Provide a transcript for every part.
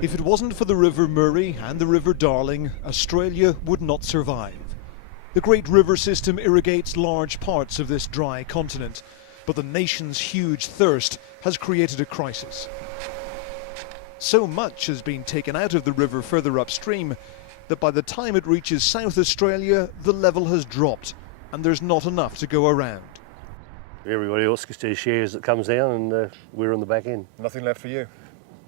If it wasn't for the River Murray and the River Darling, Australia would not survive. The great river system irrigates large parts of this dry continent, but the nation's huge thirst has created a crisis. So much has been taken out of the river further upstream that by the time it reaches South Australia, the level has dropped and there's not enough to go around. Everybody else gets their shares that comes down and we're on the back end. Nothing left for you?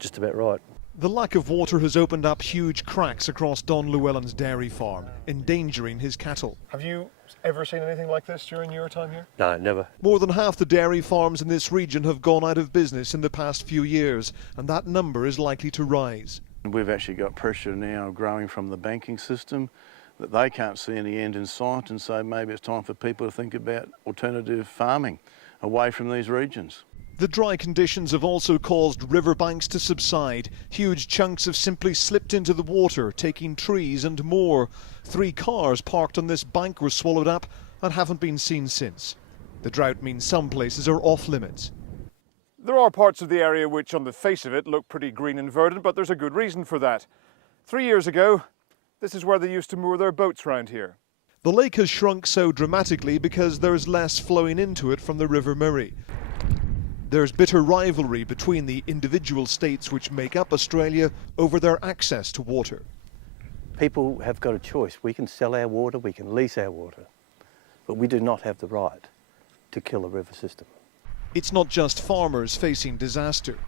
Just about right. The lack of water has opened up huge cracks across Don Llewellyn's dairy farm, endangering his cattle. Have you ever seen anything like this during your time here? No, never. More than half the dairy farms in this region have gone out of business in the past few years, and that number is likely to rise. We've actually got pressure now growing from the banking system that they can't see any end in sight, and so maybe it's time for people to think about alternative farming away from these regions. The dry conditions have also caused riverbanks to subside. Huge chunks have simply slipped into the water, taking trees and more. 3 cars parked on this bank were swallowed up and haven't been seen since. The drought means some places are off limits. There are parts of the area which on the face of it look pretty green and verdant, but there's a good reason for that. 3 years ago, this is where they used to moor their boats round here. The lake has shrunk so dramatically because there's less flowing into it from the River Murray. There's bitter rivalry between the individual states which make up Australia over their access to water. People have got a choice. We can sell our water, we can lease our water, but we do not have the right to kill a river system. It's not just farmers facing disaster.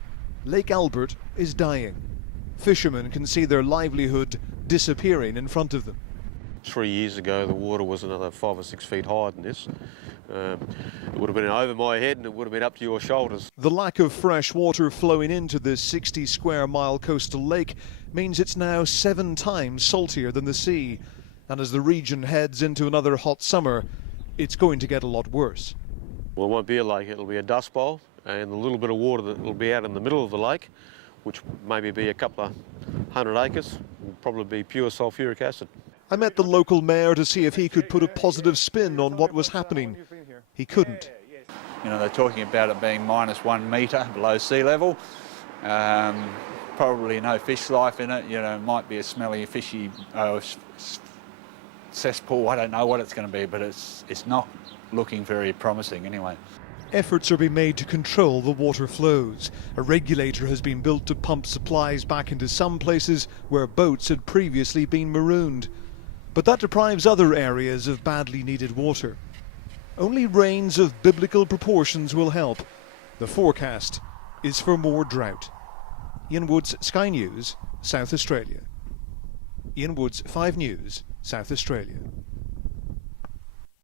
Lake Albert is dying. Fishermen can see their livelihood disappearing in front of them. 3 years ago, the water was another 5 or 6 feet higher than this. It would have been over my head and it would have been up to your shoulders. The lack of fresh water flowing into this 60 square mile coastal lake means it's now 7 times saltier than the sea. And as the region heads into another hot summer, it's going to get a lot worse. Well, it won't be a lake, it'll be a dust bowl, and the little bit of water that will be out in the middle of the lake, which maybe be a couple of 100 acres, will probably be pure sulphuric acid. I met the local mayor to see if he could put a positive spin on what was happening. He couldn't. You know, they're talking about it being -1 metre below sea level. Probably no fish life in it. You know, it might be a smelly, fishy cesspool. I don't know what it's going to be, but it's not looking very promising anyway. Efforts are being made to control the water flows. A regulator has been built to pump supplies back into some places where boats had previously been marooned. But that deprives other areas of badly needed water. Only rains of biblical proportions will help. The forecast is for more drought. Ian Woods, Sky News, South Australia. Ian Woods, 5 News, South Australia.